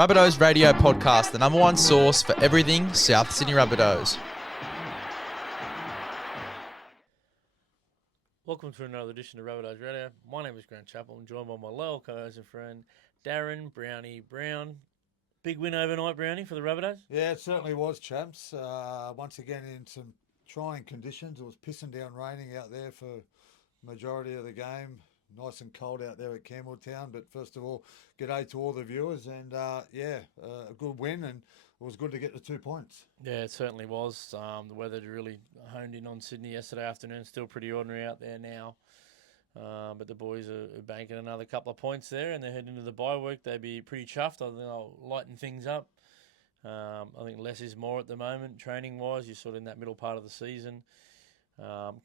Rabbitohs Radio Podcast, the number one source for everything South Sydney Rabbitohs. Welcome to another edition of Rabbitohs Radio. My name is Grant Chappell. I'm joined by my loyal co-host and friend, Darren Brownie Brown. Big win overnight, Brownie, for the Rabbitohs? Yeah, it certainly was, champs. Once again, in some trying conditions. It was pissing down raining out there for majority of the game. Nice and cold out there at Campbelltown. But first of all, g'day to all the viewers. And a good win, and it was good to get the 2 points. Yeah, it certainly was. The weather really honed in on Sydney yesterday afternoon. Still pretty ordinary out there now. But the boys are banking another couple of points there, and they're heading into the bye week. They'd be pretty chuffed. I think they'll lighten things up. I think less is more at the moment, training-wise. You're sort of in that middle part of the season.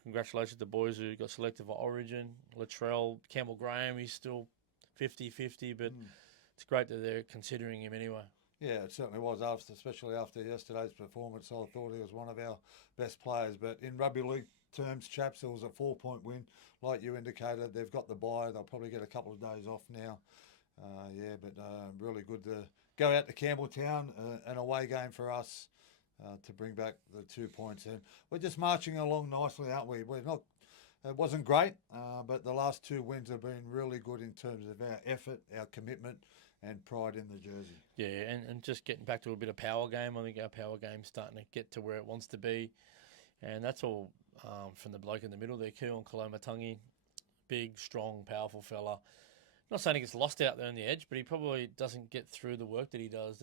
Congratulations to the boys who got selected for Origin. Latrell, Campbell Graham, he's still 50-50, but it's great that they're considering him anyway. Yeah, it certainly was, especially after yesterday's performance. I thought he was one of our best players. But in rugby league terms, chaps, it was a 4-point win. Like you indicated, they've got the bye. They'll probably get a couple of days off now. Really good to go out to Campbelltown, an away game for us to bring back the 2 points. And we're just marching along nicely, aren't we? We're not. It wasn't great, but the last two wins have been really good in terms of our effort, our commitment, and pride in the jersey. Yeah, and just getting back to a bit of power game. I think our power game's starting to get to where it wants to be. And that's all from the bloke in the middle there, Keon Koloamatangi. Big, strong, powerful fella. Not saying he gets lost out there on the edge, but he probably doesn't get through the work that he does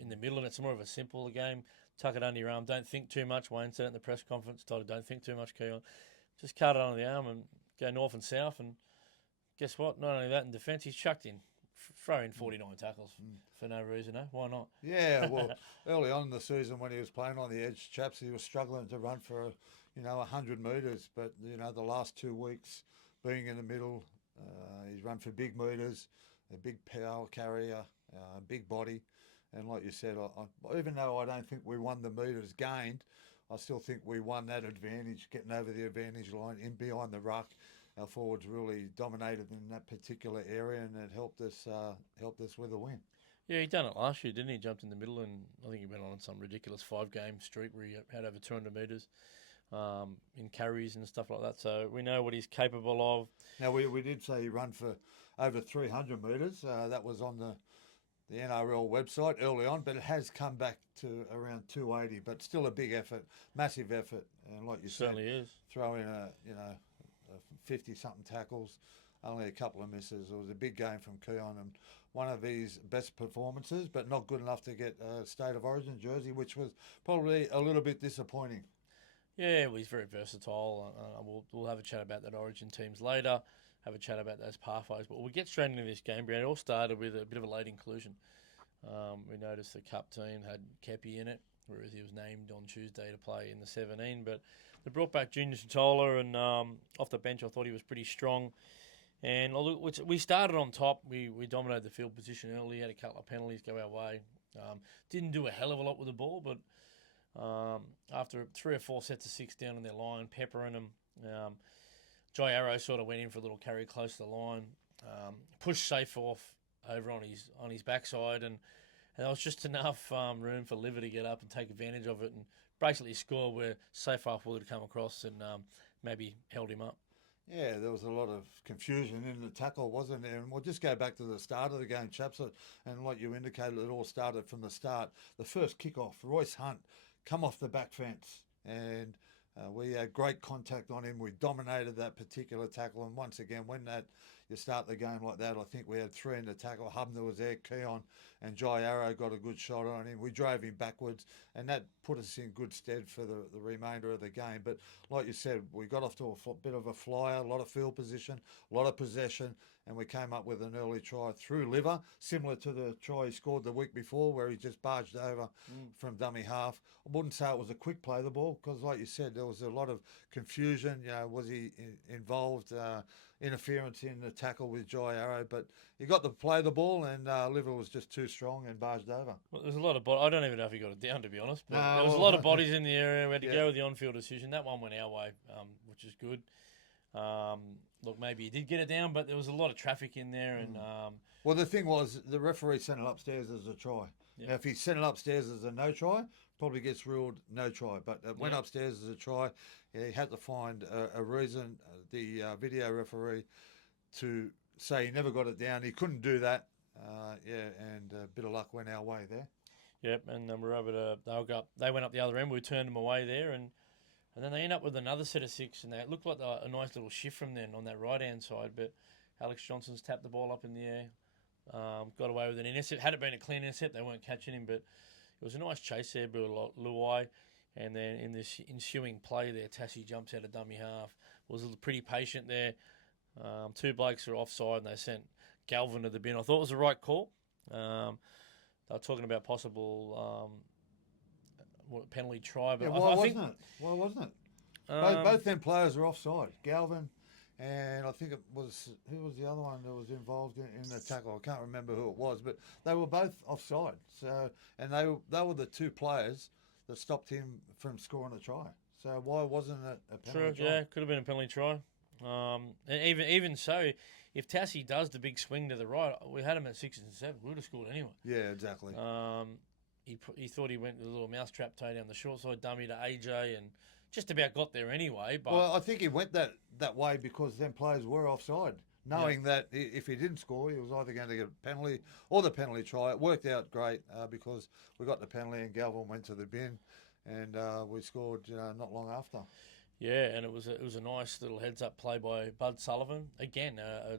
in the middle. And it's more of a simpler game. Tuck it under your arm. Don't think too much. Wayne said it in the press conference. Told him, don't think too much, Keon. Just cut it under the arm and go north and south. And guess what? Not only that, in defence, he's chucked in. Throw in 49 tackles for no reason, eh? Why not? Yeah, well, early on in the season when he was playing on the edge, chaps, he was struggling to run for, 100 metres. But, the last 2 weeks being in the middle, he's run for big metres, a big power carrier, big body. And like you said, even though I don't think we won the metres gained, I still think we won that advantage, getting over the advantage line in behind the ruck. Our forwards really dominated in that particular area, and it helped us with a win. Yeah, he done it last year, didn't he? Jumped in the middle, and I think he went on some ridiculous 5-game streak where he had over 200 metres in carries and stuff like that. So we know what he's capable of. Now, we did say he ran for over 300 metres. That was on the NRL website early on, but it has come back to around 280, but still a big effort, massive effort. And like you Certainly said, is. throw in 50-something tackles, only a couple of misses. It was a big game from Keon, and one of his best performances, but not good enough to get a State of Origin jersey, which was probably a little bit disappointing. Yeah, well, he's very versatile. We'll have a chat about that Origin teams later, have a chat about those pathways. But we'll get straight into this game, Brad. It all started with a bit of a late inclusion. We noticed the Cup team had Kepi in it, whereas he was named on Tuesday to play in the 17. But they brought back Junior Satola, and off the bench I thought he was pretty strong. And we started on top. We dominated the field position early, had a couple of penalties go our way. Didn't do a hell of a lot with the ball, but after 3 or 4 sets of 6 down on their line, peppering them, Jai Arrow sort of went in for a little carry close to the line, pushed Safe off over on his backside, and there was just enough room for Liver to get up and take advantage of it and basically score where Safe off would have come across and maybe held him up. Yeah, there was a lot of confusion in the tackle, wasn't there? And we'll just go back to the start of the game, chaps. And like you indicated, it all started from the start. The first kickoff, Royce Hunt come off the back fence, and we had great contact on him. We dominated that particular tackle. And once again, when you start the game like that, I think we had 3 in the tackle. Hubner was there, Keon and Jai Arrow got a good shot on him. We drove him backwards, and that put us in good stead for the remainder of the game. But like you said, we got off to a bit of a flyer, a lot of field position, a lot of possession, and we came up with an early try through Liver, similar to the try he scored the week before where he just barged over from dummy half. I wouldn't say it was a quick play the ball because, like you said, there was a lot of confusion. Was he involved, interference in the tackle with Jai Arrow? But he got to play the ball, and Liver was just too strong and barged over. Well, there's a lot of I don't even know if he got it down, to be honest. But there was a lot of bodies in the area. We had to go with the on-field decision. That one went our way, which is good. Look, maybe he did get it down, but there was a lot of traffic in there, and Well, the thing was, the referee sent it upstairs as a try. Yeah. Now, if he sent it upstairs as a no try, probably gets ruled no try. But it went Yeah. upstairs as a try. He had to find a reason, the video referee, to say he never got it down. He couldn't do that. And a bit of luck went our way there. yep, and we were able to. They went up the other end. We turned them away there, and then they end up with another set of 6, and it looked like a nice little shift from then on that right hand side. But Alex Johnson's tapped the ball up in the air, got away with an intercept. Had it been a clean intercept, they weren't catching him, but it was a nice chase there, by Luai. And then in this ensuing play there, Tassie jumps out of dummy half. Was pretty patient there. 2 blokes were offside, and they sent Galvin to the bin. I thought it was the right call. They were talking about possible penalty try, but Why I wasn't think it? Why wasn't it? um, Both them players were offside. Galvin, and I think it was, who was the other one that was involved in the tackle? I can't remember who it was, but they were both offside. So, and they were the 2 players that stopped him from scoring a try. So why wasn't it a penalty True, try? yeah, could have been a penalty try. And even so, if Tassie does the big swing to the right, we had him at 6 and 7. We would have scored anyway. Yeah, exactly. He thought he went with a little mousetrap toe down the short side dummy to AJ and just about got there anyway. But Well, I think he went that way because them players were offside, knowing that if he didn't score, he was either going to get a penalty or the penalty try. It worked out great because we got the penalty and Galvin went to the bin, and we scored not long after. yeah, and it was a nice little heads up play by Bud Sullivan. Again, a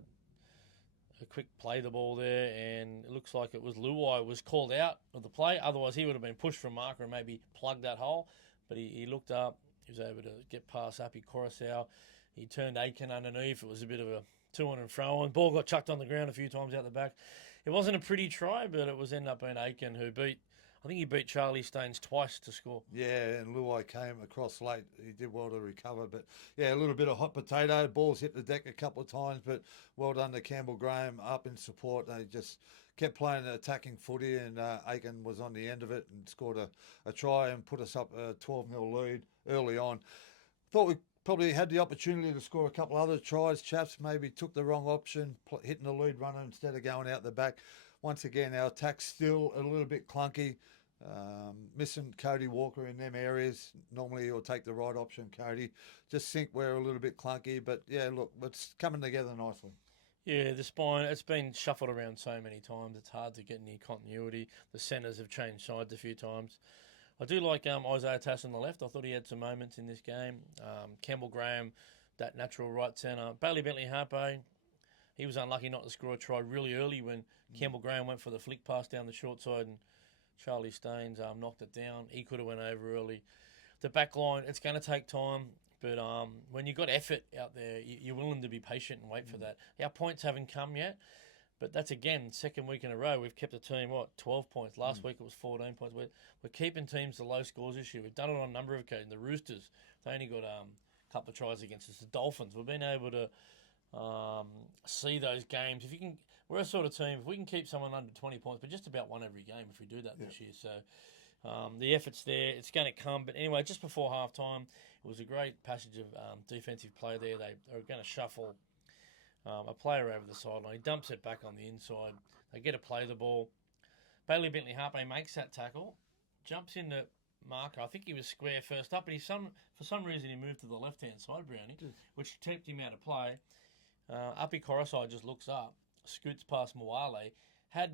quick play the ball there, and it looks like it was Luai was called out of the play. Otherwise, he would have been pushed from marker and maybe plugged that hole. But he looked up. He was able to get past Api Coruscant. He turned Aiken underneath. It was a bit of a to and fro on. Ball got chucked on the ground a few times out the back. It wasn't a pretty try, but it was ended up being Aiken who I think he beat Charlie Staines twice to score. Yeah, and Luai came across late. He did well to recover, but yeah, a little bit of hot potato. Balls hit the deck a couple of times, but well done to Campbell Graham up in support. They just kept playing an attacking footy, and Aiken was on the end of it and scored a try and put us up a 12-0 lead early on. Thought we probably had the opportunity to score a couple other tries. Chaps maybe took the wrong option, hitting the lead runner instead of going out the back. Once again, our attack's still a little bit clunky. Missing Cody Walker in them areas. Normally he'll take the right option, Cody. Just think we're a little bit clunky, but yeah, look, it's coming together nicely. Yeah, the spine, it's been shuffled around so many times. It's hard to get any continuity. The centres have changed sides a few times. I do like Isaiah Tass on the left. I thought he had some moments in this game. Campbell Graham, that natural right centre. Bailey Bentley Harpe, he was unlucky not to score a try really early when Campbell Graham went for the flick pass down the short side and Charlie Staines knocked it down. He could have went over early. The back line, it's going to take time, but when you've got effort out there, you're willing to be patient and wait for that. Our points haven't come yet, but that's, again, second week in a row. We've kept the team, 12 points. Last week it was 14 points. We're keeping teams to low scores this year. We've done it on a number of occasions. The Roosters, they only got a couple of tries against us. The Dolphins, we've been able to see those games. We're a sort of team, if we can keep someone under 20 points, but just about won every game if we do that this year. So the effort's there. It's going to come. But anyway, just before halftime, it was a great passage of defensive play there. They are going to shuffle a player over the sideline. He dumps it back on the inside. They get to play the ball. Bailey Bentley Harpe makes that tackle, jumps into marker. I think he was square first up, but for some reason he moved to the left-hand side, Brownie, which kept him out of play. Api Coruscant just looks up, scoots past Mwale. Had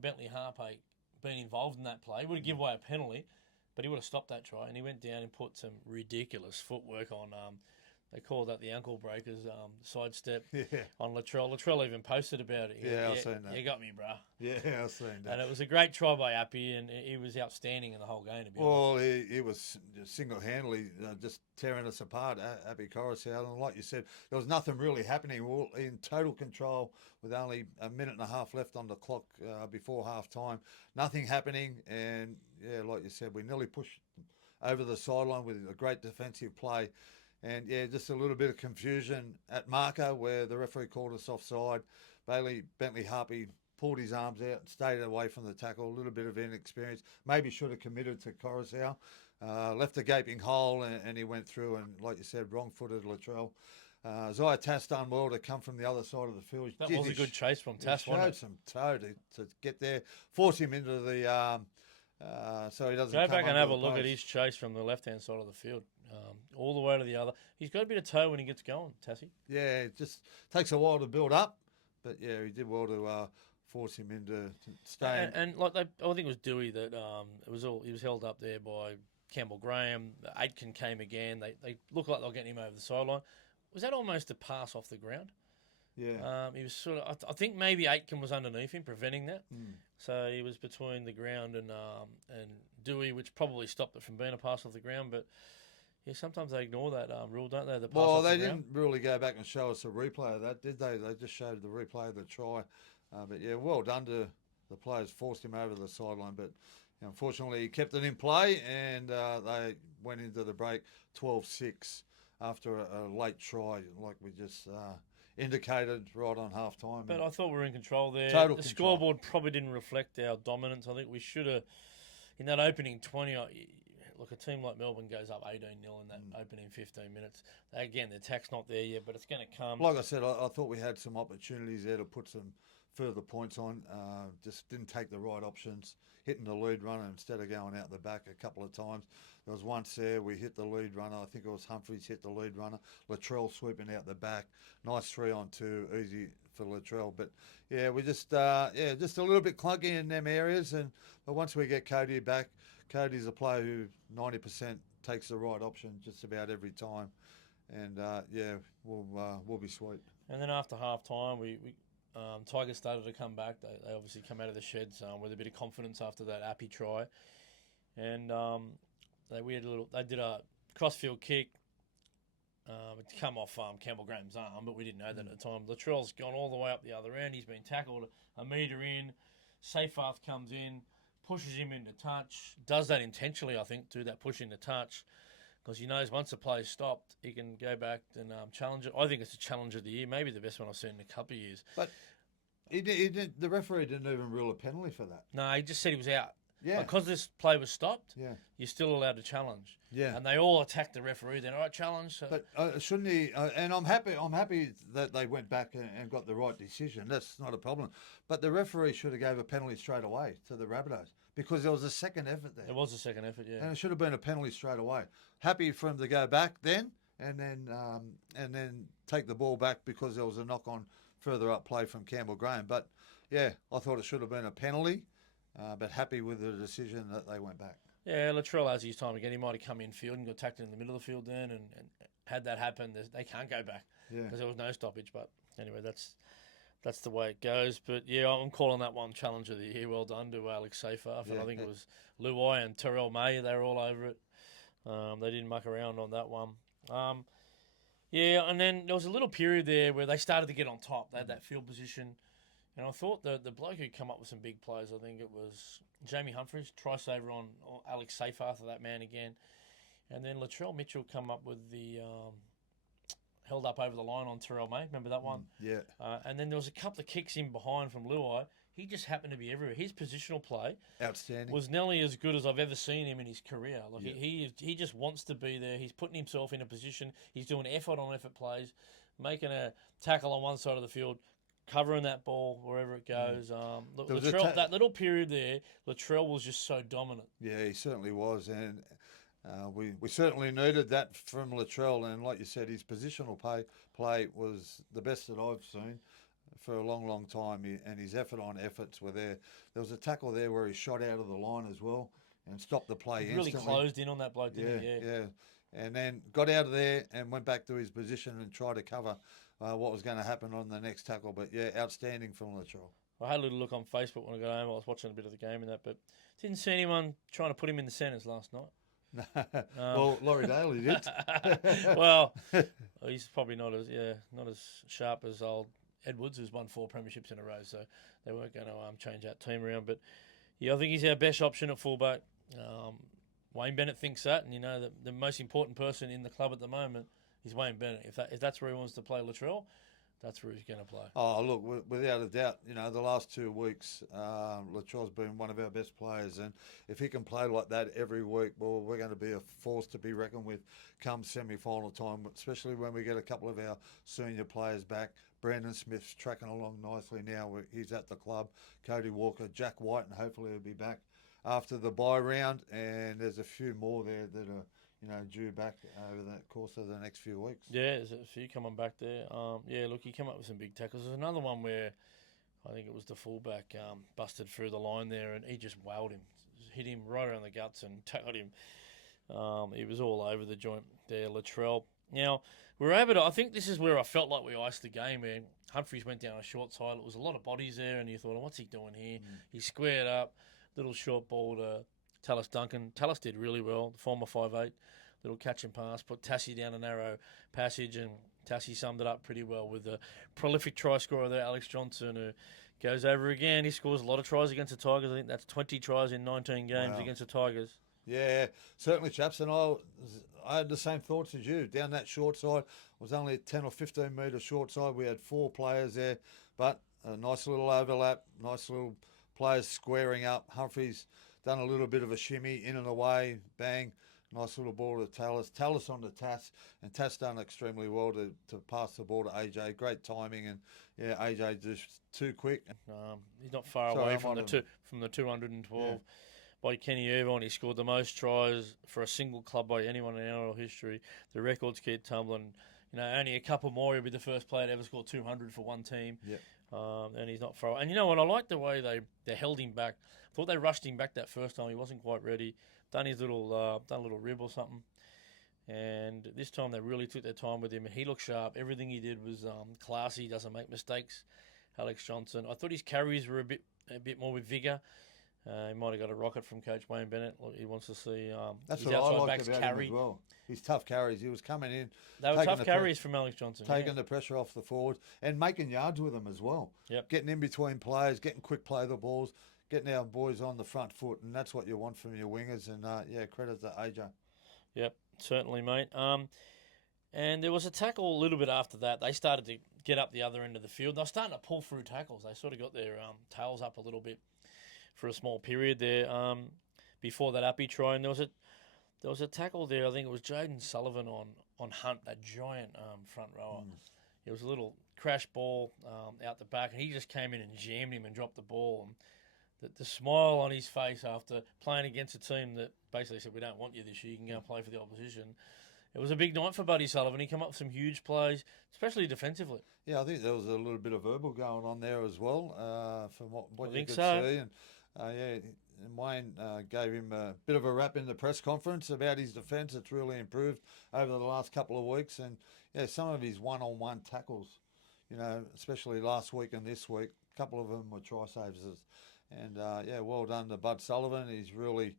Bentley Harpe been involved in that play, he would have given away a penalty, but he would have stopped that try, and he went down and put some ridiculous footwork on. They called that the ankle breakers sidestep on Latrell. Latrell even posted about it. I've seen that. You got me, bruh. Yeah, I've seen that. And it was a great try by Appy, and he was outstanding in the whole game, to be honest. Well, he was single-handedly just tearing us apart, Api Coruscant. And like you said, there was nothing really happening. We were in total control with only a minute and a half left on the clock before half-time. Nothing happening. And, yeah, like you said, we nearly pushed over the sideline with a great defensive play. And, yeah, just a little bit of confusion at marker where the referee called us offside. Bailey Bentley Harpe pulled his arms out and stayed away from the tackle. A little bit of inexperience. Maybe should have committed to Coruscant. Left a gaping hole and he went through and, like you said, wrong-footed Latrell. Zaya Tass done well to come from the other side of the field. That Geez, was a good chase from Tass, he wasn't showed it? some toe to get there, force him into the so he doesn't Go come back and under have the a look at post. his chase from the left-hand side of the field, all the way to the other. He's got a bit of toe when he gets going, Tassie. Yeah, it just takes a while to build up, but yeah, he did well to force him into staying. And like I think it was Dewey that he was held up there by Campbell Graham. Aitken came again. They looked like they were getting him over the sideline. Was that almost a pass off the ground? Yeah. He was sort of. I think maybe Aitken was underneath him, preventing that. Mm. So he was between the ground and Dewey, which probably stopped it from being a pass off the ground. But yeah, sometimes they ignore that rule, don't they? The pass Well, off they the ground. didn't really go back and show us a replay of that, did they? They just showed the replay of the try. But yeah, well done to the players, forced him over the sideline. But unfortunately, he kept it in play, and they went into the break 12-6 after a late try, like we just indicated right on half time. But I thought we were in control there. Total The control. scoreboard probably didn't reflect our dominance. I think we should have, in that opening 20, look, a team like Melbourne goes up 18-0 in that opening 15 minutes. Again, the attack's not there yet, but it's going to come. Like I said, I thought we had some opportunities there to put some further points on. Just didn't take the right options, hitting the lead runner instead of going out the back a couple of times. There was once there we hit the lead runner. I think it was Humphries hit the lead runner. Latrell sweeping out the back. Nice 3-on-2, easy for Latrell. But yeah, we just just a little bit clunky in them areas. But once we get Cody back, Cody's a player who 90% takes the right option just about every time. And we'll be sweet. And then after half time, we Tigers started to come back. They obviously come out of the sheds with a bit of confidence after that Appy try, and they did a crossfield kick. It come off Campbell Graham's arm, but we didn't know that at the time. Latrell's gone all the way up the other end. He's been tackled a metre in. Seyfarth comes in, pushes him into touch. Does that intentionally, I think, do that push into touch. Because he knows once the play's stopped, he can go back and challenge it. I think it's a challenge of the year, maybe the best one I've seen in a couple of years. But he didn't, the referee didn't even rule a penalty for that. No, he just said he was out. Yeah. Because this play was stopped, Yeah. you're still allowed to challenge. Yeah. And they all attacked the referee. Then, all right, challenge. So. But shouldn't he? And I'm happy that they went back and got the right decision. That's not a problem. But the referee should have gave a penalty straight away to the Rabbitohs because there was a second effort there. It was a second effort, yeah. And it should have been a penalty straight away. Happy for him to go back then and then take the ball back because there was a knock on further up play from Campbell Graham. But yeah, I thought it should have been a penalty. But happy with the decision that they went back. Yeah, Latrell has his time again. He might have come in field and got tackled in the middle of the field then, and had that happen, they can't go back because there was no stoppage. But anyway, that's the way it goes. But yeah, I'm calling that one challenge of the year. Well done to Alex Seyfarth. And I think it was Luai and Terrell May. They were all over it. They didn't muck around on that one. Yeah, and then there was a little period there where they started to get on top. They had that field position. And I thought the bloke who come up with some big plays, I think it was Jamie Humphries, try saver on Alex Seyfarth, that man again. And then Latrell Mitchell come up with the held up over the line on Terrell May. Remember that one? Yeah. And then there was a couple of kicks in behind from Luai. He just happened to be everywhere. His positional play Outstanding. was nearly as good as I've ever seen him in his career. Like Yeah. he just wants to be there. He's putting himself in a position. He's doing effort on effort plays, making a tackle on one side of the field, covering that ball wherever it goes. Look, There was a Latrell, that little period there, Latrell was just so dominant. Yeah, he certainly was, and we certainly needed that from Latrell. And like you said, his positional play was the best that I've seen for a long, long time. And his effort on efforts were there. There was a tackle there where he shot out of the line as well and stopped the play He really instantly. closed in on that bloke, didn't he? Yeah. And then got out of there and went back to his position and tried to cover what was going to happen on the next tackle. But yeah, outstanding from Latrell. I had a little look on Facebook when I got home. I was watching a bit of the game and that, but didn't see anyone trying to put him in the centres last night. Well, Laurie Daly did. Well, he's probably not as sharp as old Edwards, who's won 4 premierships in a row. So they weren't going to change that team around. But yeah, I think he's our best option at fullback. Wayne Bennett thinks that, and you know the most important person in the club at the moment is Wayne Bennett. If that's where he wants to play Latrell, that's where he's going to play. Oh, look, without a doubt, the last 2 weeks, Latrell's been one of our best players. And if he can play like that every week, well, we're going to be a force to be reckoned with come semi-final time, especially when we get a couple of our senior players back. Brandon Smith's tracking along nicely now. He's at the club. Cody Walker, Jack White, and hopefully he'll be back after the bye round. And there's a few more there that are due back over the course of the next few weeks. Yeah, there's a few coming back there. Yeah, look, he came up with some big tackles. There's another one where I think it was the fullback busted through the line there, and he just wowed him, hit him right around the guts and tackled him. He was all over the joint there, Latrell. Now, we were able to, I think this is where I felt like we iced the game, man. Humphries went down a short side. It was a lot of bodies there, and you thought, oh, what's he doing here? He squared up, little short ball to Tallis Duncan. Tallis did really well, the former 5'8", little catch and pass, put Tassie down a narrow passage, and Tassie summed it up pretty well with the prolific try scorer there, Alex Johnson, who goes over again. He scores a lot of tries against the Tigers. I think that's 20 tries in 19 games against the Tigers. Yeah, certainly, chaps. And I had the same thoughts as you. Down that short side, it was only a 10 or 15 metre short side. We had 4 players there, but a nice little overlap, nice little players squaring up. Humphries done a little bit of a shimmy, in and away, bang. Nice little ball to Tallis. Tallis on the Tass, and Tass done extremely well to pass the ball to AJ. Great timing, and yeah, AJ just too quick. He's not far away from the 212 by Kenny Irvine. He scored the most tries for a single club by anyone in NRL history. The records keep tumbling. Only a couple more, he'll be the first player to ever score 200 for one team. Yep. And he's not far away. And you know what? I like the way they held him back. I thought they rushed him back that first time. He wasn't quite ready. Done a little rib or something. And this time they really took their time with him. And he looked sharp. Everything he did was classy. He doesn't make mistakes. Alex Johnson. I thought his carries were a bit more with vigour. He might have got a rocket from Coach Wayne Bennett. He wants to see that's his what outside I liked backs about carry. him as well. His tough carries. He was coming in. They were tough carries from Alex Johnson. Taking the pressure off the forwards and making yards with them as well. Yep. Getting in between players, getting quick play of the balls, getting our boys on the front foot, and that's what you want from your wingers. And credit to AJ. Yep, certainly, mate. And there was a tackle a little bit after that. They started to get up the other end of the field. They were starting to pull through tackles. They sort of got their tails up a little bit for a small period there. Before that Appy try, and there was a tackle there. I think it was Jaden Sullivan on Hunt, that giant front rower. It was a little crash ball out the back, and he just came in and jammed him and dropped the ball. And the smile on his face after playing against a team that basically said, we don't want you this year, you can go and play for the opposition. It was a big night for Buddy Sullivan. He came up with some huge plays, especially defensively. Yeah, I think there was a little bit of verbal going on there as well, from what you could see. And Wayne gave him a bit of a rap in the press conference about his defence. It's really improved over the last couple of weeks. And some of his one-on-one tackles, especially last week and this week, a couple of them were try saves. And well done to Bud Sullivan. He's really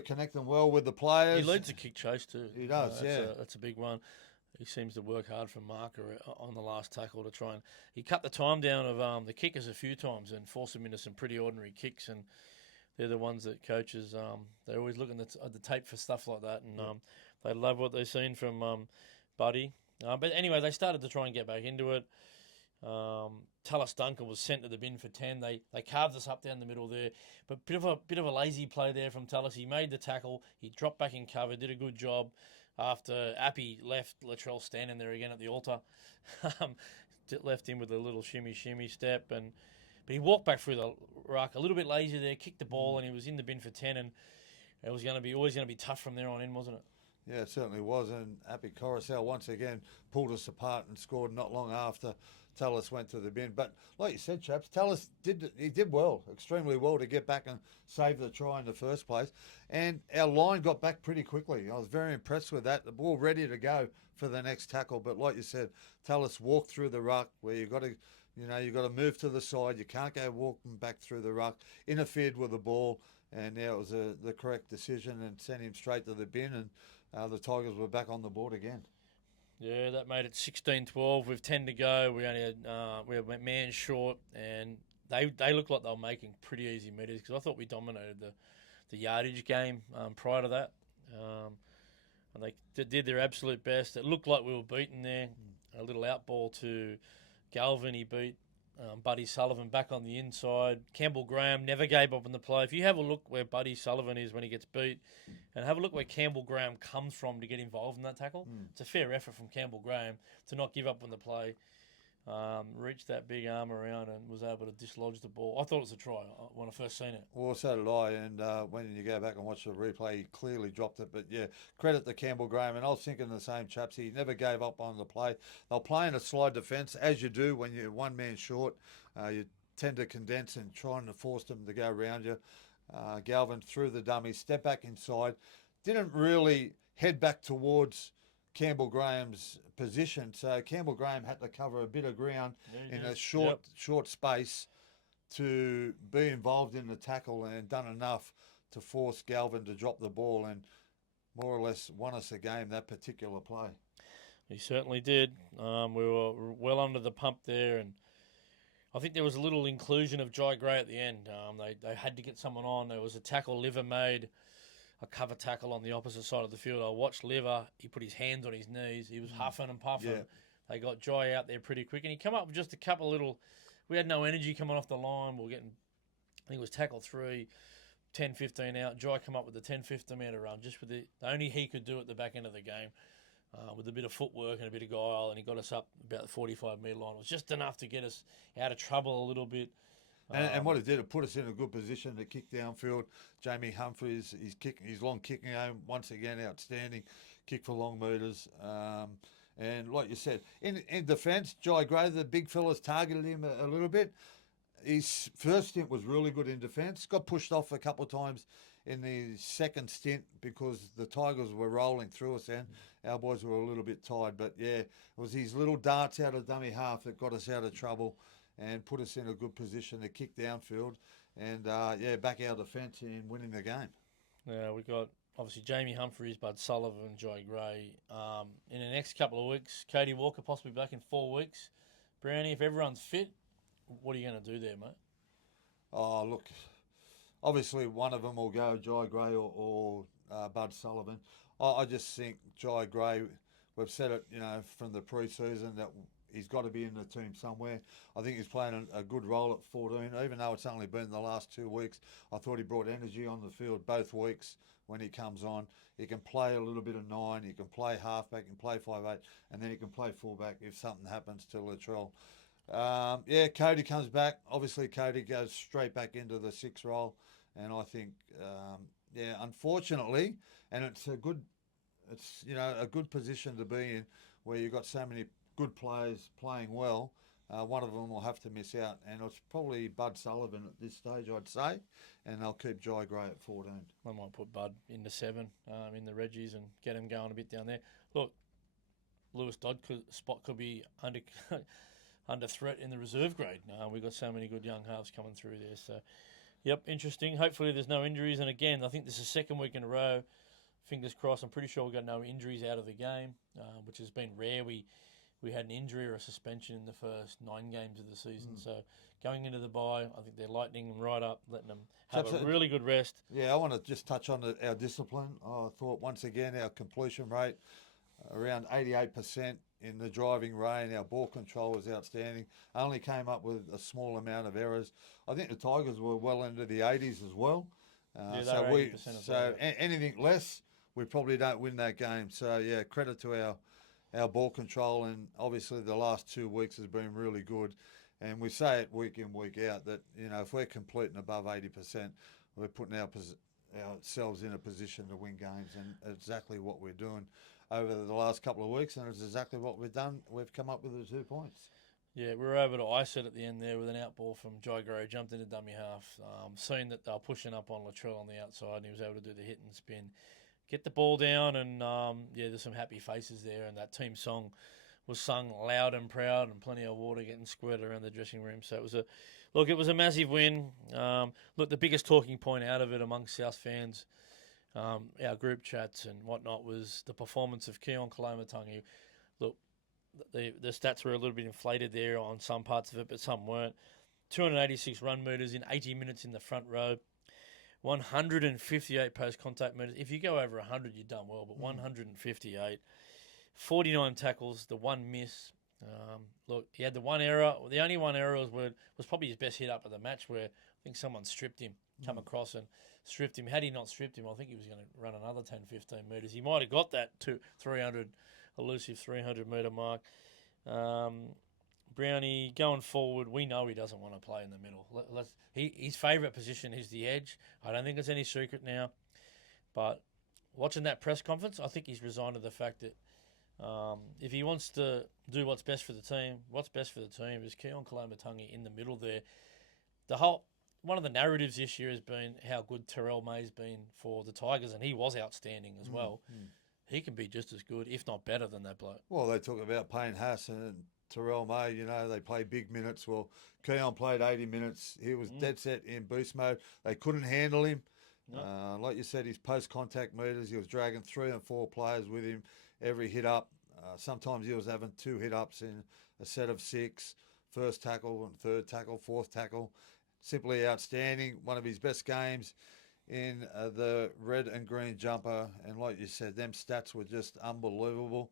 connecting well with the players. He leads the kick chase too. He does, that's a big one. He seems to work hard for Marker on the last tackle to try and... He cut the time down of the kickers a few times and forced them into some pretty ordinary kicks, and they're the ones that coaches, they're always looking at the tape for stuff like that, and they love what they've seen from Buddy. But anyway, they started to try and get back into it. Tallis Duncan was sent to the bin for 10. They carved us up down the middle there, but bit of a lazy play there from Tallis. He made the tackle. He dropped back in cover, did a good job. After Appy left, Latrell standing there again at the altar, left him with a little shimmy step, but he walked back through the ruck a little bit lazy there, kicked the ball, and he was in the bin for 10, and it was always going to be tough from there on in, wasn't it? Yeah, it certainly was. And Appy Coruscant once again pulled us apart and scored not long after Tallis went to the bin. But like you said, chaps, Tallis did well, extremely well, to get back and save the try in the first place. And our line got back pretty quickly. I was very impressed with that. The ball ready to go for the next tackle. But like you said, Tallis walked through the ruck where you've got to move to the side. You can't go walking back through the ruck. Interfered with the ball, and it was the correct decision and sent him straight to the bin. And the Tigers were back on the board again. Yeah, that made it 16-12 with 10 to go. We only had we were man short, and they looked like they were making pretty easy meters, because I thought we dominated the yardage game prior to that. And they did their absolute best. It looked like we were beaten there. a little out ball to Galvin. He beat Buddy Sullivan back on the inside. Campbell Graham never gave up on the play. If you have a look where Buddy Sullivan is when he gets beat, and have a look where Campbell Graham comes from to get involved in that tackle, it's a fair effort from Campbell Graham to not give up on the play. Reached that big arm around and was able to dislodge the ball. I thought it was a try when I first seen it. Well, so did I. And when you go back and watch the replay, he clearly dropped it. But yeah, credit to Campbell Graham. And I was thinking the same, chaps. He never gave up on the play. They'll play in a slide defence, as you do when you're one man short. You tend to condense and trying to force them to go around you. Galvin threw the dummy, step back inside. Didn't really head back towards Campbell Graham's position, so Campbell Graham had to cover a bit of ground in a short space to be involved in the tackle and done enough to force Galvin to drop the ball and more or less won us the game that particular play. He certainly did. We were well under the pump there, and I think there was a little inclusion of Jai Gray at the end. They had to get someone on. There was a tackle Liver made, a cover tackle on the opposite side of the field. I watched Liver. He put his hands on his knees. He was huffing and puffing. Yeah. They got Jai out there pretty quick, and he come up with just a couple of little. We had no energy coming off the line. We were getting, I think it was tackle 3, 10, 15 out. Jai come up with the 10, 15 metre run, just with the only he could do at the back end of the game, with a bit of footwork and a bit of guile, and he got us up about the 45 metre line. It was just enough to get us out of trouble a little bit. And what it did, it put us in a good position to kick downfield. Jamie Humphries, his long kicking game, once again, outstanding. Kick for long metres. And like you said, in defence, Jai Gray, the big fellas targeted him a little bit. His first stint was really good in defence. Got pushed off a couple of times in the second stint because the Tigers were rolling through us and our boys were a little bit tired. But yeah, it was his little darts out of dummy half that got us out of trouble and put us in a good position to kick downfield and, back our defence in winning the game. Yeah, we got obviously Jamie Humphries, Bud Sullivan, Jai Gray. In the next couple of weeks, Cody Walker possibly back in 4 weeks. Brownie, if everyone's fit, what are you going to do there, mate? Oh, look, obviously one of them will go, Jai Gray or Bud Sullivan. I just think Jai Gray, we've said it, from the pre-season that he's got to be in the team somewhere. I think he's playing a good role at 14, even though it's only been the last 2 weeks. I thought he brought energy on the field both weeks when he comes on. He can play a little bit of 9, he can play halfback, he can play 5'8", and then he can play fullback if something happens to Latrell. Cody comes back. Obviously, Cody goes straight back into the 6 role, and I think, unfortunately, and it's a good position to be in where you've got so many good players playing well. One of them will have to miss out, and it's probably Bud Sullivan at this stage, I'd say, and they'll keep Jai Gray at 14. I might put Bud into 7 in the Reggies and get him going a bit down there. Look, Lewis Dodd spot could be under threat in the reserve grade. We've got so many good young halves coming through there. So, yep, interesting. Hopefully there's no injuries. And again, I think this is the second week in a row. Fingers crossed. I'm pretty sure we got no injuries out of the game, which has been rare. We had an injury or a suspension in the first 9 games of the season. So going into the bye, I think they're lightening them right up, letting them have a really good rest. Yeah, I want to just touch on our discipline. I thought once again our completion rate around 88% in the driving rain. Our ball control was outstanding. Only came up with a small amount of errors. I think the Tigers were well into the 80s as well. Anything less, we probably don't win that game. So yeah, credit to our ball control, and obviously the last 2 weeks has been really good. And we say it week in, week out that, if we're completing above 80%, we're putting ourselves in a position to win games, and exactly what we're doing over the last couple of weeks, and it's exactly what we've done. We've come up with the 2 points. Yeah, we were able to ice it at the end there with an outball from Jai Gray, jumped into dummy half, seen that they were pushing up on Latrell on the outside, and he was able to do the hit and spin, get the ball down, and there's some happy faces there, and that team song was sung loud and proud, and plenty of water getting squirted around the dressing room. So it was a massive win. The biggest talking point out of it among South fans, our group chats and whatnot, was the performance of Keon Koloamatangi. Look, the stats were a little bit inflated there on some parts of it, but some weren't. 286 run meters in 80 minutes in the front row. 158 post-contact meters. If you go over 100, you've done well, but 158. 49 tackles, the 1 miss, Look, he had the one error. The only one error was probably his best hit up of the match, where I think someone stripped him, come across and stripped him. Had he not stripped him, I think he was going to run another 10, 15 metres. He might have got that 300, elusive 300 metre mark. Brownie, going forward, we know he doesn't want to play in the middle. His favourite position is the edge. I don't think it's any secret now. But watching that press conference, I think he's resigned to the fact that if he wants to do what's best for the team is Keon Koloamatangi in the middle there. One of the narratives this year has been how good Terrell May's been for the Tigers, and he was outstanding as well. He can be just as good, if not better, than that bloke. Well, they talk about Payne Haas and Terrell May, they play big minutes. Well, Keon played 80 minutes. He was dead set in boost mode. They couldn't handle him. No. Like you said, his post-contact meters, he was dragging 3 and 4 players with him every hit up. Sometimes he was having 2 hit ups in a set of 6, first tackle and third tackle, fourth tackle. Simply outstanding. One of his best games in the red and green jumper. And like you said, them stats were just unbelievable.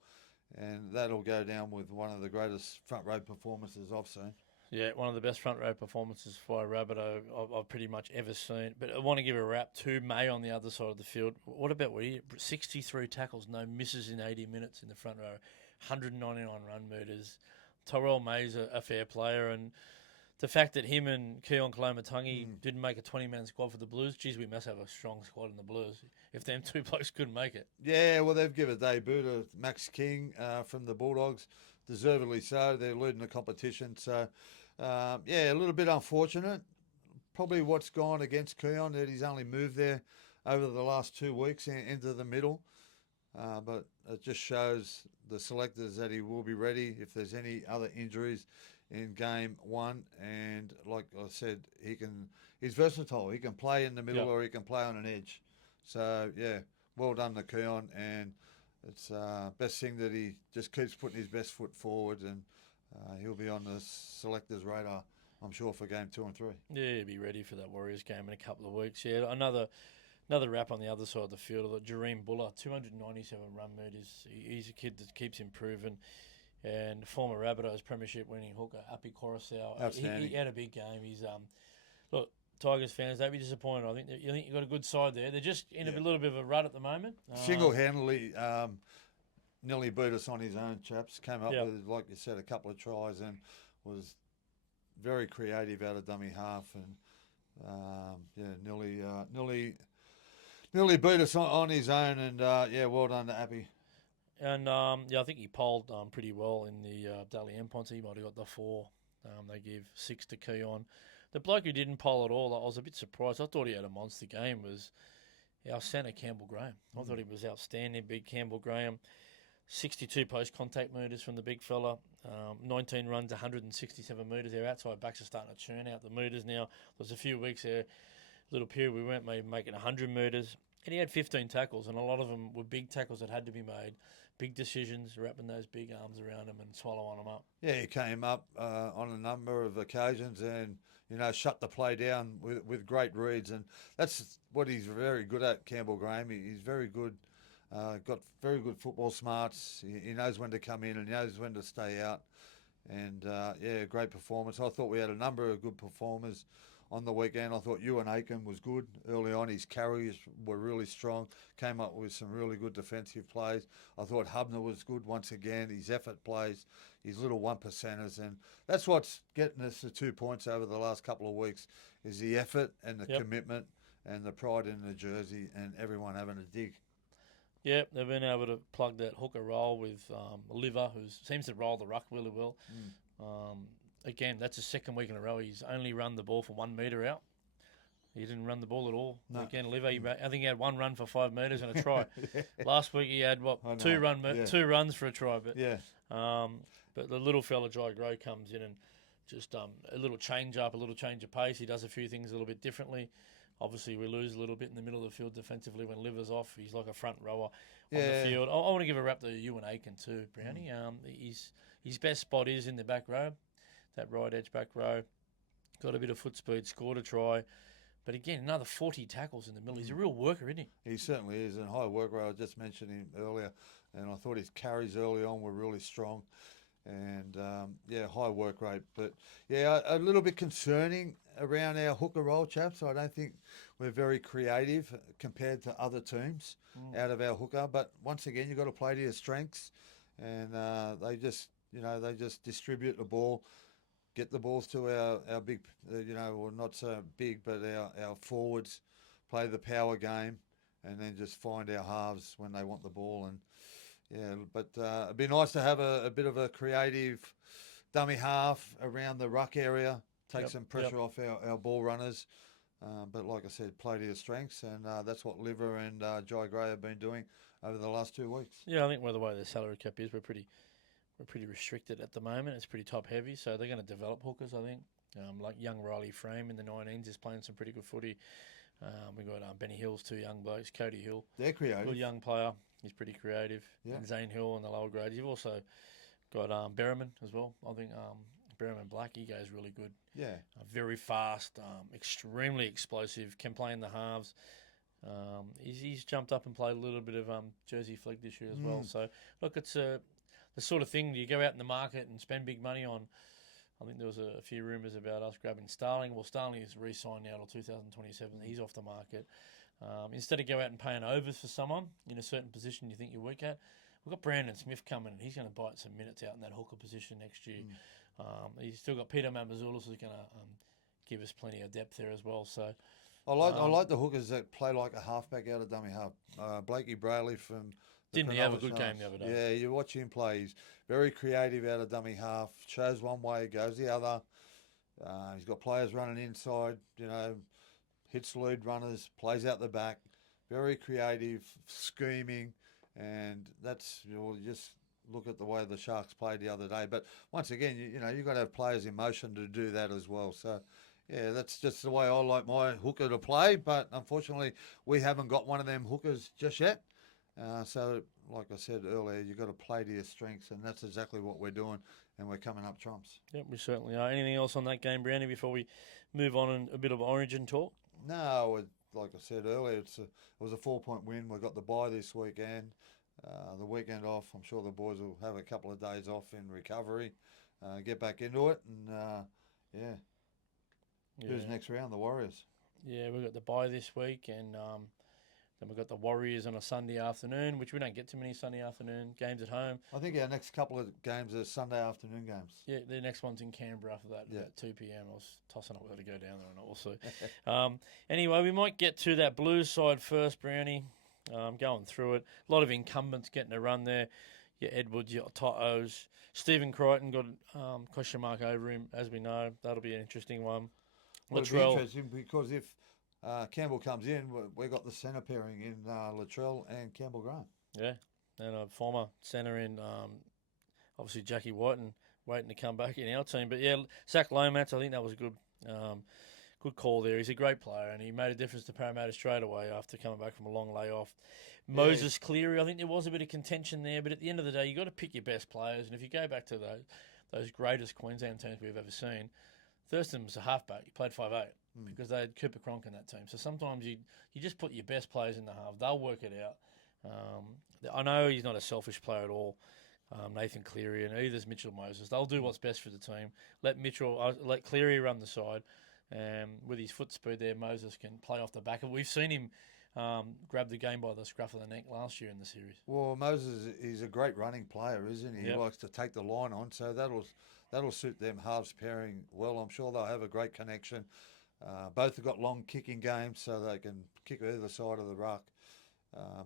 And that'll go down with one of the greatest front row performances I've seen. Yeah, one of the best front row performances for Rabbitoh I've pretty much ever seen. But I want to give a rap to May on the other side of the field. What about 63 tackles, no misses in 80 minutes in the front row, 199 run meters. Terrell May's a fair player, and the fact that him and Keon Koloamatangi didn't make a 20-man squad for the Blues, geez, we must have a strong squad in the Blues if them two blokes couldn't make it. Yeah, well, they've given a debut to Max King from the Bulldogs, deservedly so. They're leading the competition, so... a little bit unfortunate. Probably what's gone against Keon that he's only moved there over the last 2 weeks into the middle. But it just shows the selectors that he will be ready if there's any other injuries in game 1. And like I said, he's versatile. He can play in the middle or he can play on an edge. So, well done to Keon. And it's best thing that he just keeps putting his best foot forward, and he'll be on the selectors' radar, I'm sure, for game 2 and 3. Yeah, he'll be ready for that Warriors game in a couple of weeks. Yeah, another wrap on the other side of the field. Jareem Buller, 297 run meters. He's a kid that keeps improving. And former Rabbitohs premiership winning hooker, Api Coruscant. Outstanding. He had a big game. He's look, Tigers fans, don't be disappointed. I think you've got a good side there. They're just in a little bit of a rut at the moment. Single-handedly, nearly beat us on his own, chaps. Came up with, like you said, a couple of tries and was very creative out of dummy half, and nearly beat us on his own. And well done to Appy. And I think he polled pretty well in the Dally M Ponce. He might have got the 4. They give 6 to Keon. The bloke who didn't poll at all, I was a bit surprised. I thought he had a monster game. Was our centre Campbell Graham. I thought he was outstanding. Big Campbell Graham. 62 post-contact metres from the big fella, 19 runs, 167 metres. Their outside backs are starting to churn out the metres now. There's a few weeks there, little period we weren't maybe making 100 metres. And he had 15 tackles, and a lot of them were big tackles that had to be made. Big decisions, wrapping those big arms around him and swallowing them up. Yeah, he came up on a number of occasions and, shut the play down with great reads. And that's what he's very good at, Campbell Graham. He's very good. Got very good football smarts. He knows when to come in and he knows when to stay out. And, great performance. I thought we had a number of good performers on the weekend. I thought Ewan Aiken was good early on. His carries were really strong. Came up with some really good defensive plays. I thought Hubner was good once again. His effort plays, his little 1%ers. And that's what's getting us the 2 points over the last couple of weeks is the effort and the commitment and the pride in the jersey and everyone having a dig. Yeah, they've been able to plug that hooker role with Liver, who seems to roll the ruck really well. Again, that's the second week in a row. He's only run the ball for 1 metre out. He didn't run the ball at all. No. Again, Liver, I think he had 1 run for 5 metres and a try. Last week he had, 2 runs for a try. But but the little fella, Jai Gray, comes in and just a little change up, a little change of pace. He does a few things a little bit differently. Obviously, we lose a little bit in the middle of the field defensively when Liver's off. He's like a front rower on the field. I want to give a rap to Ewan Aiken too, Brownie. His best spot is in the back row, that right edge back row. Got a bit of foot speed, scored a try. But again, another 40 tackles in the middle. He's a real worker, isn't he? He certainly is, and high worker. I just mentioned him earlier, and I thought his carries early on were really strong. and yeah, high work rate. But yeah, a little bit concerning around our hooker role, chaps. I don't think we're very creative compared to other teams out of our hooker. But once again, you've got to play to your strengths, and they just distribute the ball, get the balls to our big, or not so big, but our forwards, play the power game, and then just find our halves when they want the ball. And yeah, but it'd be nice to have a bit of a creative dummy half around the ruck area, take some pressure off our ball runners. But like I said, play to your strengths, and that's what Liver and Jai Gray have been doing over the last 2 weeks. Yeah, I think with the way the salary cap is, we're pretty restricted at the moment. It's pretty top heavy, so they're going to develop hookers. I think, like young Riley Frame in the 19s is playing some pretty good footy. We got Benny Hill's 2 young blokes, Cody Hill, They're creative. good young player. He's pretty creative. Yeah. And Zane Hill in the lower grades. You've also got Berriman as well. I think Berriman Black, he goes really good. Yeah. Very fast, extremely explosive, can play in the halves. He's jumped up and played a little bit of Jersey flag this year as well. So, look, it's the sort of thing you go out in the market and spend big money on. I think there was a few rumours about us grabbing Starling. Well, Starling is re-signed now till 2027. He's off the market. Instead of go out and paying overs for someone in a certain position you think you're weak at, we've got Brandon Smith coming, and he's going to bite some minutes out in that hooker position next year. He's still got Peter Mamazoulis who's going to give us plenty of depth there as well. So I like the hookers that play like a halfback out of dummy half. Blakey Brayley from didn't he have a Cronulla good game Sharks. the other day? Yeah, you watch him play. He's very creative out of dummy half. Shows one way, goes the other. He's got players running inside. Hits lead runners, plays out the back. Very creative, scheming, and that's you just look at the way the Sharks played the other day. But once again, you've got to have players in motion to do that as well. So. Yeah, that's just the way I like my hooker to play, but unfortunately we haven't got one of them hookers just yet. So, like I said earlier, you've got to play to your strengths, and that's exactly what we're doing, and we're coming up trumps. Yep, we certainly are. Anything else on that game, Brownie, before we move on and a bit of Origin talk? No, like I said earlier, it was a 4-point win. We've got the bye this weekend, the weekend off. I'm sure the boys will have a couple of days off in recovery, get back into it, and yeah. Who's next round? The Warriors. Yeah, we've got the bye this week, and then we've got the Warriors on a Sunday afternoon, which we don't get too many Sunday afternoon games at home. I think our next couple of games are Sunday afternoon games. Yeah, the next one's in Canberra after that, Yeah. at 2 p.m. I was tossing up whether to go down there or not. We'll see. Anyway, we might get to that Blues side first, Brownie. Going through it. A lot of incumbents getting a run there. Your Edwards, your Totos. Stephen Crichton got question mark over him, as we know. That'll be an interesting one. Well, it'll be Latrell. interesting because if Campbell comes in, we got the centre pairing in Latrell and Campbell Graham. Yeah, and a former centre in obviously Jackie Whiten waiting to come back in our team. But yeah, Zach Lomax, I think that was a good call there. He's a great player, and he made a difference to Parramatta straight away after coming back from a long layoff. Moses Cleary, I think there was a bit of contention there, but at the end of the day, you got to pick your best players. And if you go back to those greatest Queensland teams we've ever seen, Thurston was a halfback. He played 5'8", because they had Cooper Cronk in that team. So sometimes you just put your best players in the half. They'll work it out. I know he's not a selfish player at all, Nathan Cleary, and either's Mitchell Moses. They'll do what's best for the team. Let Cleary run the side. With his foot speed there, Moses can play off the back. We've seen him grab the game by the scruff of the neck last year in the series. Well, Moses, he's a great running player, isn't he? He likes to take the line on, so that'll suit them halves pairing well. I'm sure they'll have a great connection. Both have got long kicking games, so they can kick either side of the ruck.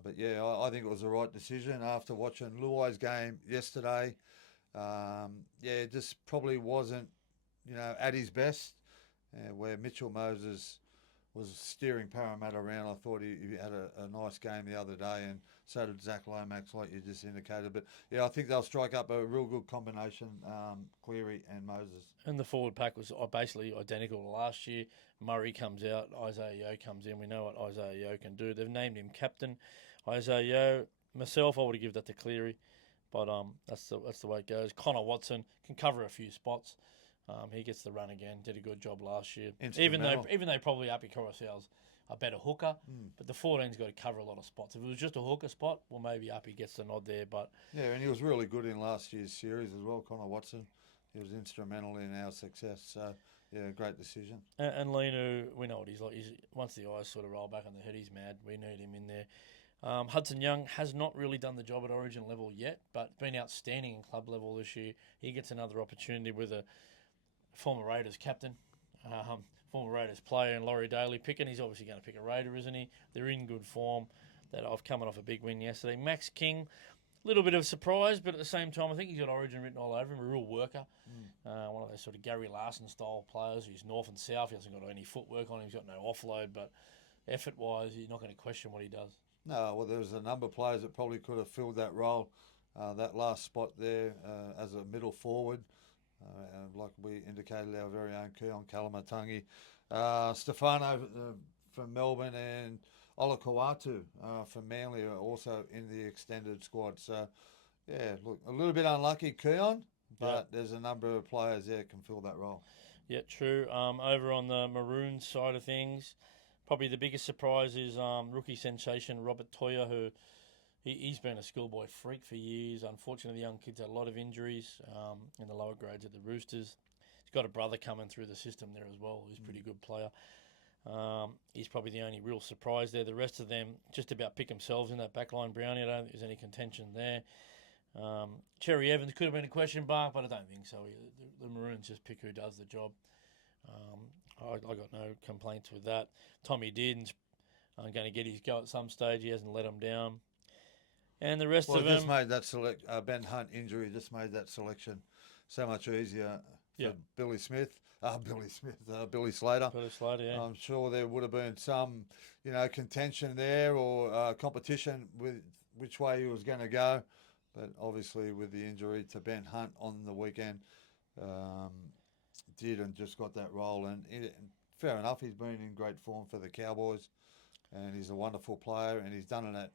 But yeah, I think it was the right decision after watching Luai's game yesterday. It just probably wasn't, at his best. Where Mitchell Moses was steering Parramatta around. I thought he had a nice game the other day, and so did Zach Lomax, like you just indicated. But yeah, I think they'll strike up a real good combination, Cleary and Moses. And the forward pack was basically identical to last year. Murray comes out, Isaiah Yeo comes in. We know what Isaiah Yeo can do. They've named him captain. Isaiah Yeo. Myself, I would have given that to Cleary, but that's the way it goes. Connor Watson can cover a few spots. He gets the run again. Did a good job last year. Even though probably Api Coruscant's a better hooker. But the 14's got to cover a lot of spots. If it was just a hooker spot, well, maybe Uppy gets the nod there. But Yeah, and he was really good in last year's series as well, Connor Watson. He was instrumental in our success. So, yeah, great decision. and Linu, we know what he's like. Once the eyes sort of roll back on the head, he's mad. We need him in there. Hudson Young has not really done the job at Origin level yet, but been outstanding in club level this year. He gets another opportunity with a former Raiders captain, former Raiders player, and Laurie Daly picking. He's obviously going to pick a Raider, isn't he? They're in good form. That I've coming off a big win yesterday. Max King, a little bit of surprise, but at the same time, I think he's got Origin written all over him. A real worker, one of those sort of Gary Larson style players. He's north and south. He hasn't got any footwork on him. He's got no offload, but effort-wise, you're not going to question what he does. No, well, there's a number of players that probably could have filled that role, that last spot there as a middle forward. Like we indicated, our very own Keon Kalamatangi, Stefano from Melbourne, and Olakawatu from Manly are also in the extended squad. So, yeah, look, a little bit unlucky, Keon, but there's a number of players there that can fill that role. Yeah, true. Over on the Maroons side of things, probably the biggest surprise is rookie sensation Robert Toya, who he's been a schoolboy freak for years. Unfortunately, the young kid's had a lot of injuries in the lower grades at the Roosters. He's got a brother coming through the system there as well, who's a pretty good player. He's probably the only real surprise there. The rest of them just about pick themselves in that backline. Brownie, I don't think there's any contention there. Cherry Evans could have been a question mark, but I don't think so. The Maroons just pick who does the job. I got no complaints with that. Tommy Dearden's going to get his go at some stage. He hasn't let them down. And the rest of them... just made that Ben Hunt injury just made that selection so much easier for Billy Slater. Billy Slater, yeah. I'm sure there would have been some, contention there or competition with which way he was going to go. But obviously with the injury to Ben Hunt on the weekend, Dearden just got that role. And fair enough, he's been in great form for the Cowboys. And he's a wonderful player, and he's done it at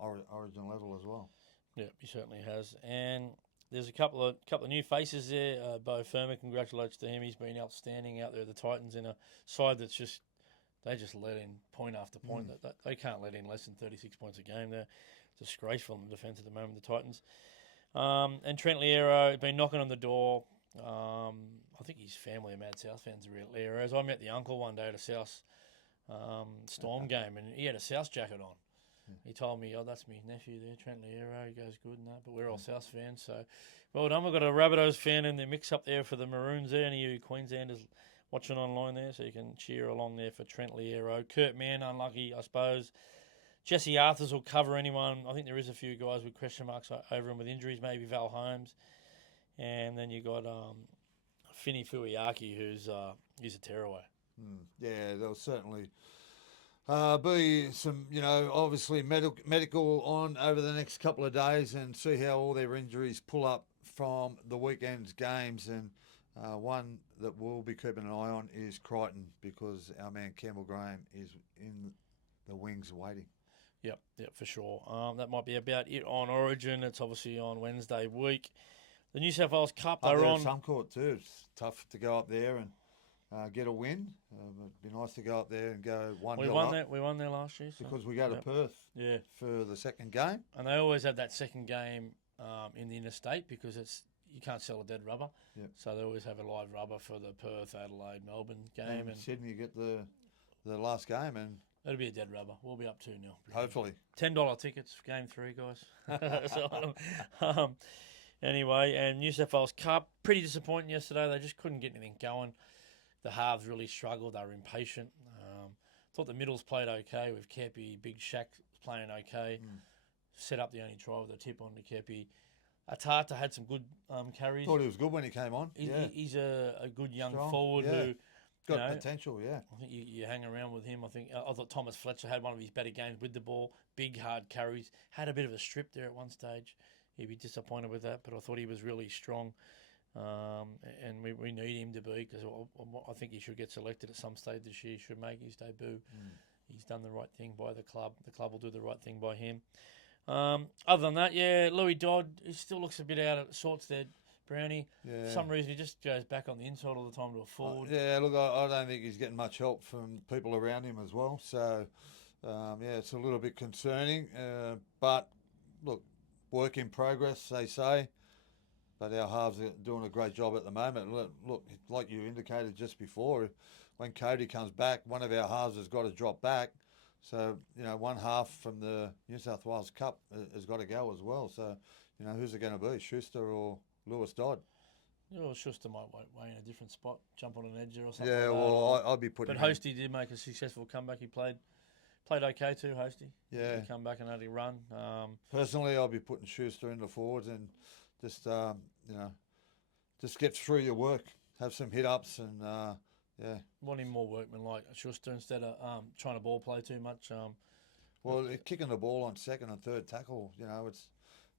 Origin level as well. Yeah, he certainly has. And there's a couple of new faces there. Bo Firma, congratulations to him. He's been outstanding out there at the Titans in a side that's they just let in point after point. They can't let in less than 36 points a game. They're disgraceful in the defence at the moment, the Titans. And Trent Liero has been knocking on the door. I think his family are Mad South fans, are real Lieros. I met the uncle one day at a South Storm game, and he had a South jacket on. He told me, that's my nephew there, Trent Liero. He goes good and that, but we're all South fans, so well done. We've got a Rabbitohs fan in the mix up there for the Maroons there, and you Queenslanders watching online there, so you can cheer along there for Trent Liero. Kurt Mann, unlucky, I suppose. Jesse Arthurs will cover anyone. I think there is a few guys with question marks over him with injuries, maybe Val Holmes. And then you got Fini Fuiaki, who's a tearaway. Yeah, there'll certainly be some, obviously medical on over the next couple of days and see how all their injuries pull up from the weekend's games. And one that we'll be keeping an eye on is Crichton, because our man Campbell Graham is in the wings waiting. Yep, for sure. That might be about it on Origin. It's obviously on Wednesday week. The New South Wales Cup, they're on Suncorp too. It's tough to go up there and get a win. It'd be nice to go up there and go 1-0 up. We won there last year. So. Because we go to Perth for the second game. And they always have that second game in the interstate because you can't sell a dead rubber. Yep. So they always have a live rubber for the Perth, Adelaide, Melbourne game. And Sydney, you get the last game and... It'll be a dead rubber. We'll be up 2-0. Hopefully. $10 tickets for Game 3, guys. Anyway, and New South Wales Cup, pretty disappointing yesterday. They just couldn't get anything going. The halves really struggled. They were impatient. Thought the middles played okay with Kepi. Big Shaq playing okay. Set up the only try with a tip on to Kepi. Atata had some good carries. Thought he was good when he came on. He's a good young Strong, forward who... Got potential, yeah. I think you hang around with him. I thought Thomas Fletcher had one of his better games with the ball. Big, hard carries. Had a bit of a strip there at one stage. He'd be disappointed with that, but I thought he was really strong. And we need him to be, because I think he should get selected at some stage this year. He should make his debut. He's done the right thing by the club. The club will do the right thing by him. Other than that, Louis Dodd, he still looks a bit out of sorts there. Brownie. Yeah. For some reason, he just goes back on the inside all the time to a forward. Yeah, look, I don't think he's getting much help from people around him as well. So, it's a little bit concerning. But, look, work in progress, they say. But our halves are doing a great job at the moment. Look, like you indicated just before, when Cody comes back, one of our halves has got to drop back. So, one half from the New South Wales Cup has got to go as well. So, who's it going to be, Schuster or Lewis Dodd? Well, Schuster might weigh in a different spot, jump on an edge or something. Yeah, like well, that, I'd be putting. But Hosty did make a successful comeback. He played okay too, Hosty. Yeah. He come back and had a run. Personally, I'll be putting Schuster in the forwards and just just get through your work, have some hit ups, and Want him more workman like Schuster instead of trying to ball play too much. Well, kicking the ball on second and third tackle, it's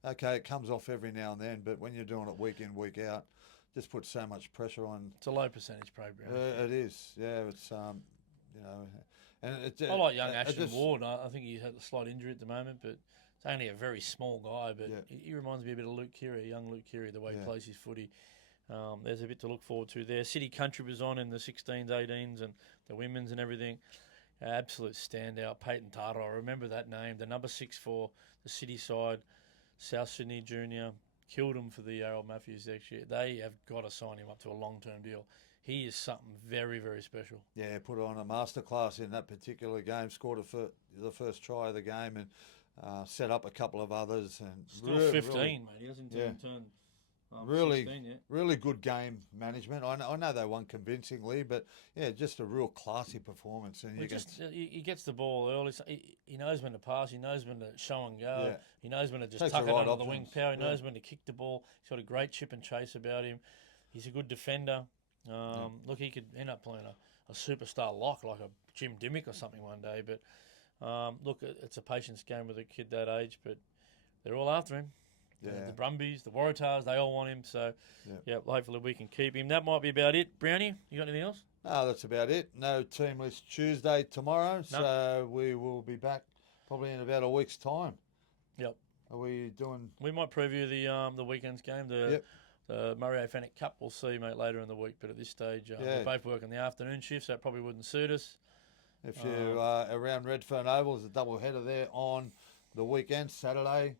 okay. It comes off every now and then, but when you're doing it week in, week out, just puts so much pressure on. It's a low percentage program. It is, yeah. It's and it's. I like young Ashton Ward. I think he had a slight injury at the moment, but it's only a very small guy. But he reminds me a bit of Luke Keary, young Luke Keary, the way he plays his footy. There's a bit to look forward to there. City Country was on in the 16s, 18s, and the women's and everything. Absolute standout. Peyton Tarter, I remember that name. The number 6 for the City side, South Sydney Junior, killed him for the Errol Matthews next year. They have got to sign him up to a long-term deal. He is something very, very special. Yeah, put on a masterclass in that particular game, scored the first try of the game, and set up a couple of others. And Still 15, mate. He hasn't turned really, 16 yet. really good game management. I know they won convincingly, but just a real classy performance. And he gets the ball early. So he knows when to pass. He knows when to show and go. Yeah. He knows when to just Takes tuck the it right under the wing options. power. He knows when to kick the ball. He's got a great chip and chase about him. He's a good defender. Look, he could end up playing a superstar lock like a Jim Dimmick or something one day. But look, it's a patience game with a kid that age. But they're all after him. Yeah. The Brumbies, the Waratahs, they all want him. So, hopefully we can keep him. That might be about it. Brownie, you got anything else? No, that's about it. No team list Tuesday tomorrow, so we will be back probably in about a week's time. Yep. Are we doing? We might preview the weekend's game, the Murray Fennec Cup. We'll see, mate, later in the week. But at this stage, we both work on the afternoon shift, so that probably wouldn't suit us. If you're around Redfern Oval, there's a double header there on the weekend, Saturday.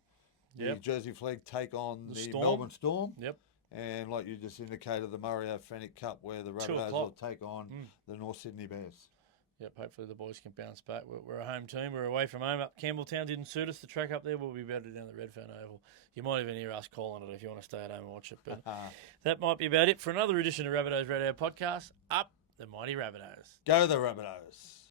The Jersey Flag take on the Melbourne Storm. Yep. And like you just indicated, the Murray Fennec Cup, where the Rabbitohs will take on the North Sydney Bears. Yep, hopefully the boys can bounce back. We're a home team. We're away from home. Up Campbelltown didn't suit us. The track up there will be better down the Redfern Oval. You might even hear us calling it if you want to stay at home and watch it. But that might be about it for another edition of Rabbitohs Radio Podcast. Up the mighty Rabbitohs. Go the Rabbitohs.